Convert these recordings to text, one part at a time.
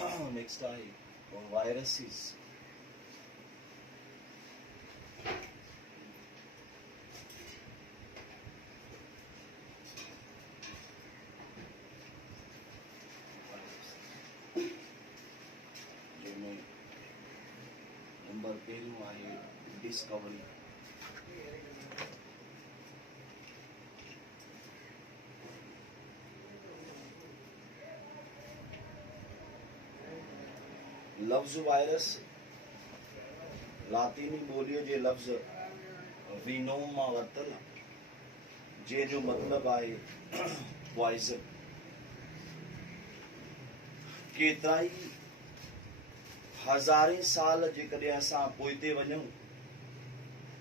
Next आहे viruses. जंहिंमें number पहिरियों आहे डिस्कवरी। लफ्ज़ वायरस लातीनी ॿोलीअ जे लफ़्ज़ वीनोम मां वरितल आहे, जंहिंजो मतिलबु आहे पॉइज़न। केतिरा ई हज़ारे साल जेकॾहिं असां पोइते वञूं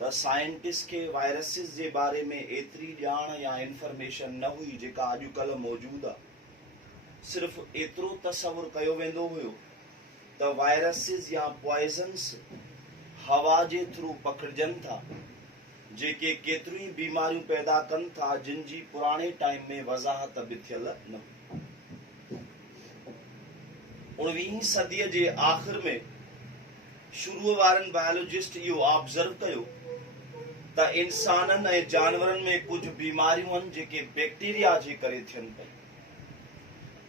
त साइंटिस्ट खे वायरसिस जे बारे में एतिरी ॼाण या इंफॉर्मेशन न हुई जेका अॼुकल्ह मौजूदु आहे। सिर्फ़ु एतिरो तसवुरु कयो वेंदो हुयो त वायरसिस या पॉइज़न्स हवा जे थ्रू पखिड़िजनि था, जेके केतिरियूं ई बीमारियूं पैदा कनि था, जिन जी पुराणे टाइम में वज़ाहत बि थियल न। 19वीं सदीअ जे आख़िर में शुरूअ वारनि बायोलॉजिस्ट इहो ऑब्ज़र्व कयो त इंसाननि ऐं जानवरनि में कुझु बीमारियूं आहिनि जेके बैक्टीरिया जे करे थियनि पयूं,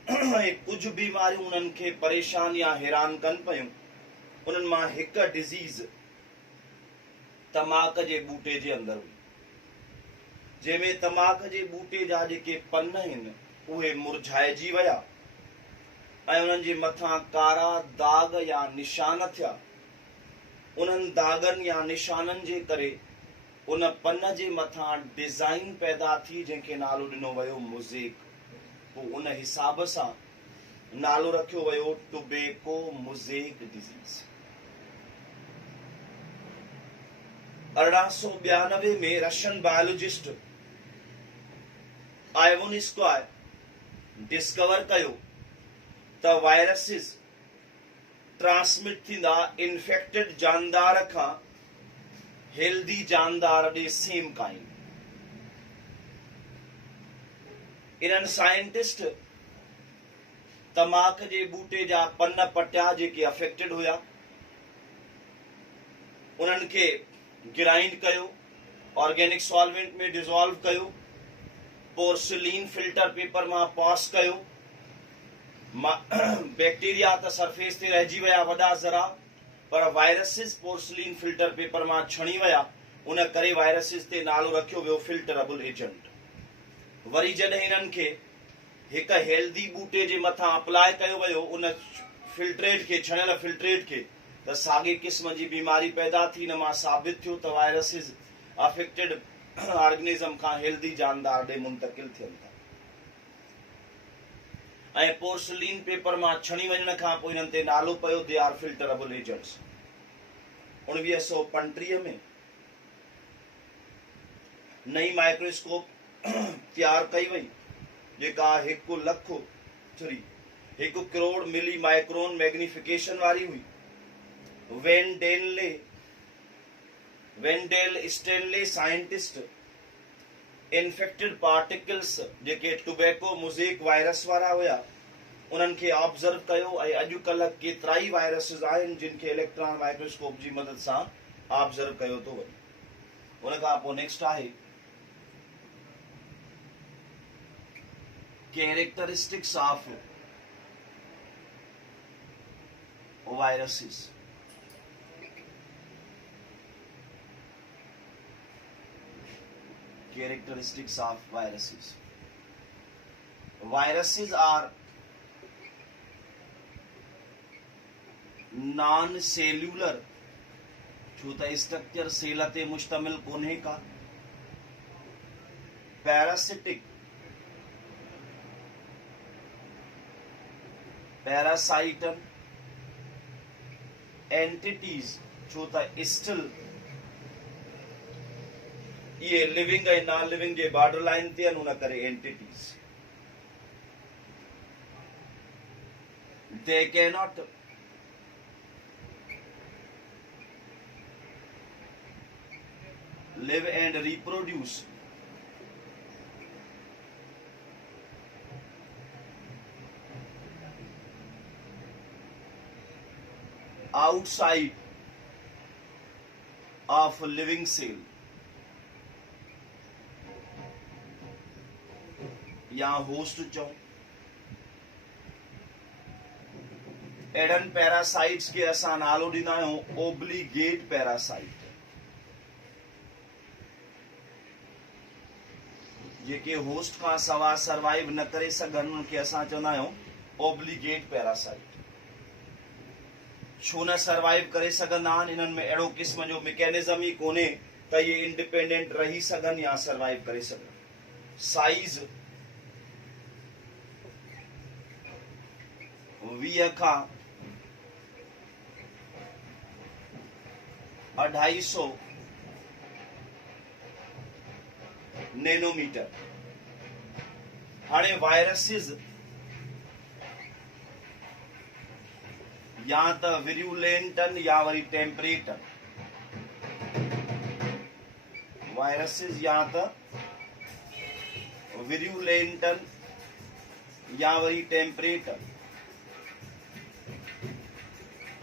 ऐं कुझु बीमारियूं उन्हनि खे परेशान या हैरान कनि पयूं। उन्हनि मां हिकु डिज़ीज़ तमाक जे ॿूटे जे अंदरि हुई, जंहिंमें तमाक जे ॿूटे जा जेके पन आहिनि उहे मुरझाइजी विया ऐं उन्हनि जे मथां कारा दाग या निशान थिया। उन्हनि दागनि या निशाननि जे करे उन पन जे मथां डिज़ाइन पैदा थी, जंहिंखे नालो ॾिनो वियो मोज़ेक। पोइ उन हिसाब सां नालो रखियो वियो टोबैको मोज़ेक डिज़ीज़। 1892 में रशियन बायोलॉजिस्ट आइवोन स्क्वायर डिस्कवर कयो त वायरसिस ट्रांसमिट थींदा इन्फेक्टेड जानदार खां हेल्दी जानदार ॾे सेम काइंड। इन्हनि साइंटिस्ट तमाक जे ॿूटे जा पन पटिया जेके अफेक्टेड हुया, उन्हनि खे ग्राइंड कयो, ऑर्गेनिक सॉल्वेंट में डिज़ोल्व कयो, पोर्सिलीन फिल्टर पेपर मां पास कयो। बैक्टीरिया त सरफेस ते रहिजी विया वॾा ज़रा, पर वायरसिस पोर्सिलीन फिल्टर पेपर मां छणी विया। उन करे वायरसिस ते नालो रखियो वियो फिल्टरेबल एजेंट। वरी जॾहिं इन्हनि खे हिकु हेल्दी ॿूटे जे मथां अप्लाई कयो वियो, उन फिल्ट्रेट खे, छणियल फिल्ट्रेट खे, त साॻे क़िस्म जी बीमारी पैदा थी। न मां साबित थियो त वायरसिस अफेक्टेड ऑर्गेनिज़म खां हेल्दी जानदार ॾे मुंतकिल थियनि था। ऐं पोर्सिलीन पेपर मां छणी वञण खां पोइ इन्हनि ते नालो पियो दे आर फिल्टरेबल एजेंट्स। 1935 में नई माइक्रोस्कोप तैयार कई वई, जेका 1 करोड़ मिली माइक्रोन मैग्निफिकेशन वारी हुई। Wendell Stanley scientist infected particles जेके टोबैको मोज़ेक वायरस वारा हुया, उन्हनि खे ऑब्ज़र्व कयो। ऐं अॼुकल्ह केतिरा ई वायरसिस आहिनि जिन खे इलेक्ट्रॉन माइक्रोस्कोप जी मदद सां ऑब्ज़र्व कयो थो वञे। उन खां पोइ नेक्स्ट आहे characteristics of viruses. Characteristics of viruses. Viruses are non-cellular, छो त स्ट्रक्चर सेल ते मुश्तमिल कोन्हे का। पैरासिटिक, पैरासाइटन एंटिटीज, छो त स्टिल ये लिविंग ऐं नॉन लिविंग जे बॉर्डर लाइन ते आहिनि, उन करे entities. They cannot live and reproduce outside of living cell या होस्ट चऊं। एडन पैरासाइट्स के असां नालो ॾींदा आहियूं ओब्लिगेट पैरासाइट। जेके होस्ट खां सवा सर्वाइव न करे सघनि उनखे असां चवंदा आहियूं ओब्लिगेट पैरासाइट। छो न सर्वाइव करे सघंदा आहिनि? इन्हनि में अहिड़ो क़िस्म जो मैकेनिज्म ई कोन्हे त इहे इंडिपेंडेंट रही सघनि या सर्वाइव करे सघनि। साइज 20 खां 250 नैनोमीटर। हाणे वायरसिस या त विरुलेंटन या वरी टेम्परेटन। वायरसिस या त विरुलेंटन या वरी टेम्परेटन।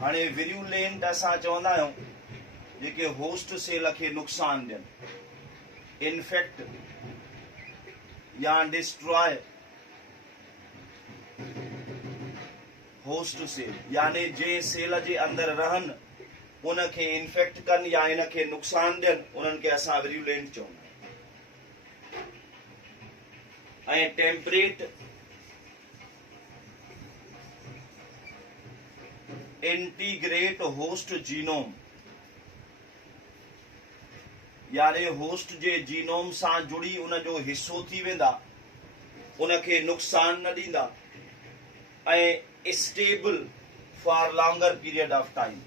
हाणे विरुलेंट असां चवंदा आहियूं जेके होस्ट सेल खे नुक़सान ॾियनि, इन्फेक्ट या डिस्ट्रॉय होस्ट सेल, यानी जे सेल जे अंदरि रहनि उनखे इन्फेक्ट कनि या इनखे नुक़सान ॾियनि, उन्हनि खे असां विरुलेंट चवंदा आहियूं। ऐं टेम्परेट इंटीग्रेट होस्ट जीनोम, यानी होस्ट जे जीनोम सां जुड़ी उनजो हिस्सो थी वेंदा, उनखे नुक़सान न ॾींदा ऐं stable for longer period of time,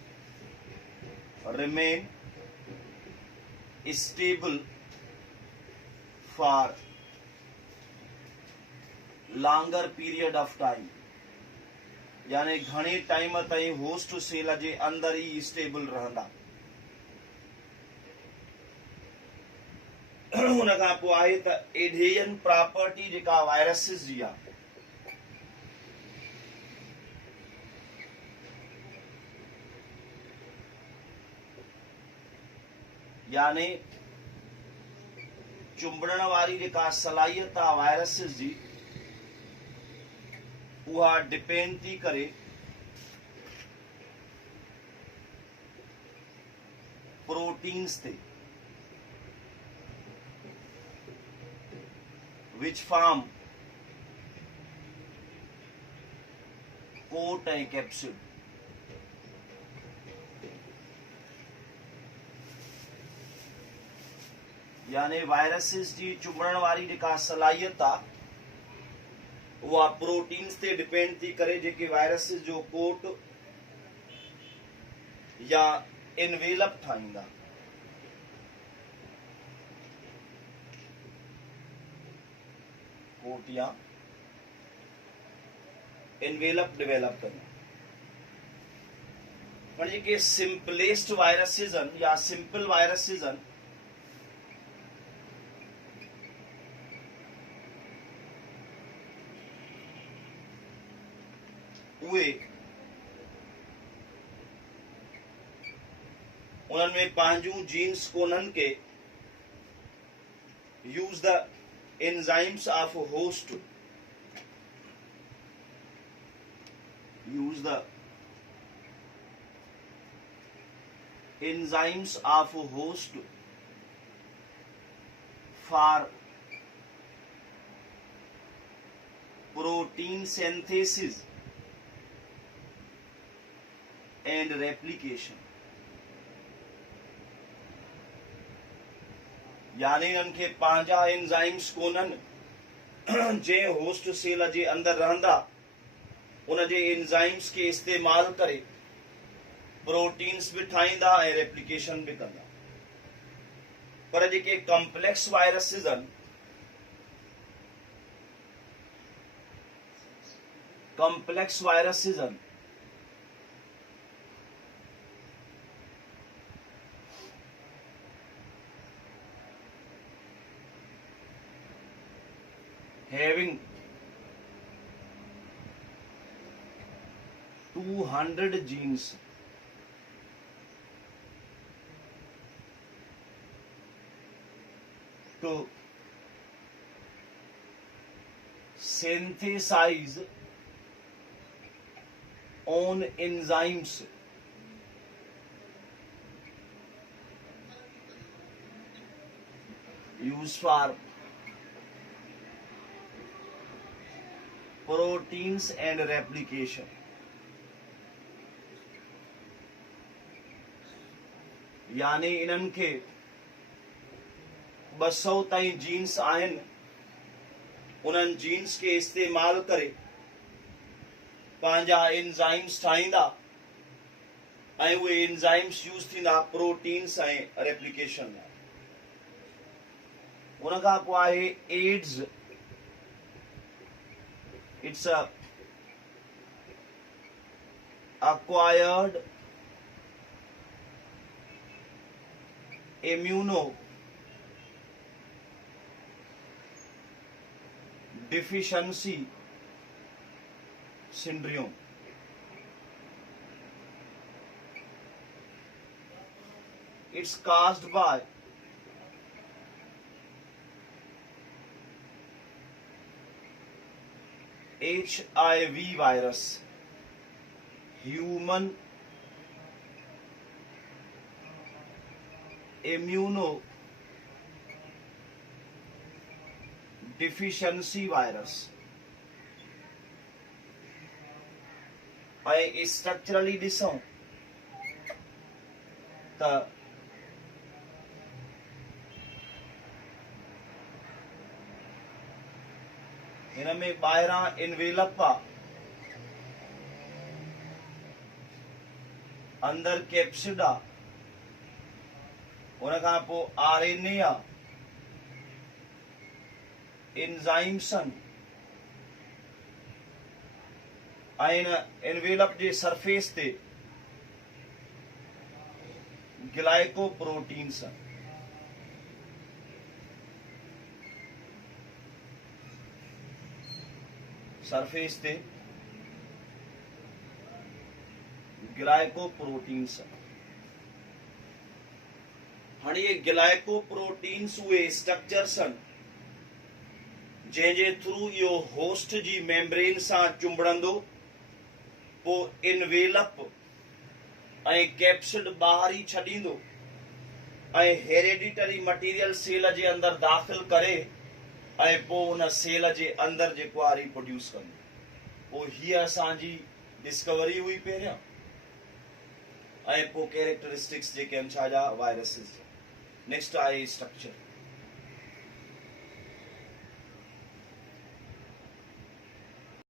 remain stable for longer period of time, यानी घणे टाइम ताईं होस्ट सेल जे अंदरि ई स्टेबल रहंदा। उन खां पोइ आहे त एडेयन प्रॉपर्टी जेका वायरसिस जी आहे, यानी चुंबड़ण वारी जेका सलाहियत आहे वायरसिस जी, उहा डिपेंड थी करे प्रोटीन्स ते, which form कोट ऐं कैप्सूल। यानी वायरसिस जी चुंबड़ण वारी जेका सलाहियत आहे उहा प्रोटीन्स ते डिपेंड थी करे, जेके वायरसिस जो कोट या इनवेलप ठाहींदा। कोट या इनवेलप डेवलप करना। पर जेके सिंपलेस्ट वायरसिस आहिनि या सिंपल वायरसिस आहिनि, उहे उन्हनि में पंहिंजूं जीन्स कोन्हनि के use the enzymes of host, use the enzymes of host for protein synthesis and replication। यानी इन्हनि खे पंहिंजा एंजाइम्स कोन्हनि जे होस्ट सेल जे अंदरि रहंदा, उन जे एंजाइम्स खे इस्तेमाल करे प्रोटीन्स बि ठाहींदा ऐं रेप्लिकेशन बि कंदा। पर जेके कॉम्प्लेक्स वायरसिस आहिनि, कॉम्प्लेक्स वायरसिस आहिनि, having 200 genes, to synthesize own enzymes used for proteins and replication. यानी इन्हनि खे 200 ताईं जीन्स आहिनि, उन्हनि जीन्स खे इस्तेमाल करे पंहिंजा एंजाइम्स ठाहींदा ऐं उहे एंजाइम्स यूज़ थींदा प्रोटीन्स ऐं रेप्लिकेशन लाइ। उन खां पोइ आहे AIDS. It's a acquired immunodeficiency syndrome. It's caused by HIV virus, human immunodeficiency virus. ऐं स्ट्रक्चरली ॾिसूं त हिन में ॿाहिरां इनवेलप आहे, अंदर कैप्सिड आहे, उन खां पोइ RNA आहे, एंजाइम्स आहिनि ऐं इन इनवेलप जे सरफेस ते ग्लाइकोप्रोटीन्स आहिनि। सरफेस ते ग्लाइकोप्रोटीन्स आहिनि। हाणे ये ग्लाइकोप्रोटीन्स उहे स्ट्रक्चर्स आहिनि जंहिंजे थ्रू इहो होस्ट जी मेम्ब्रेन सां चुंबड़ंदो, पोइ इनवेलप ऐं कैप्सिड ॿाहिरि ई छॾींदो ऐं हेरेडिटरी मटीरियल सेल जे अंदरि दाख़िल करे ऐं पोइ उन सेल जे अंदरि जेको आहे रिप्रोड्यूस कंदो। पोइ हीअ असांजी डिस्कवरी हुई पहिरियां, ऐं पोइ कैरेक्टरिस्टिक्स जेके आहिनि छाजा वायरसिस। नेक्स्ट आहे स्ट्रक्चर।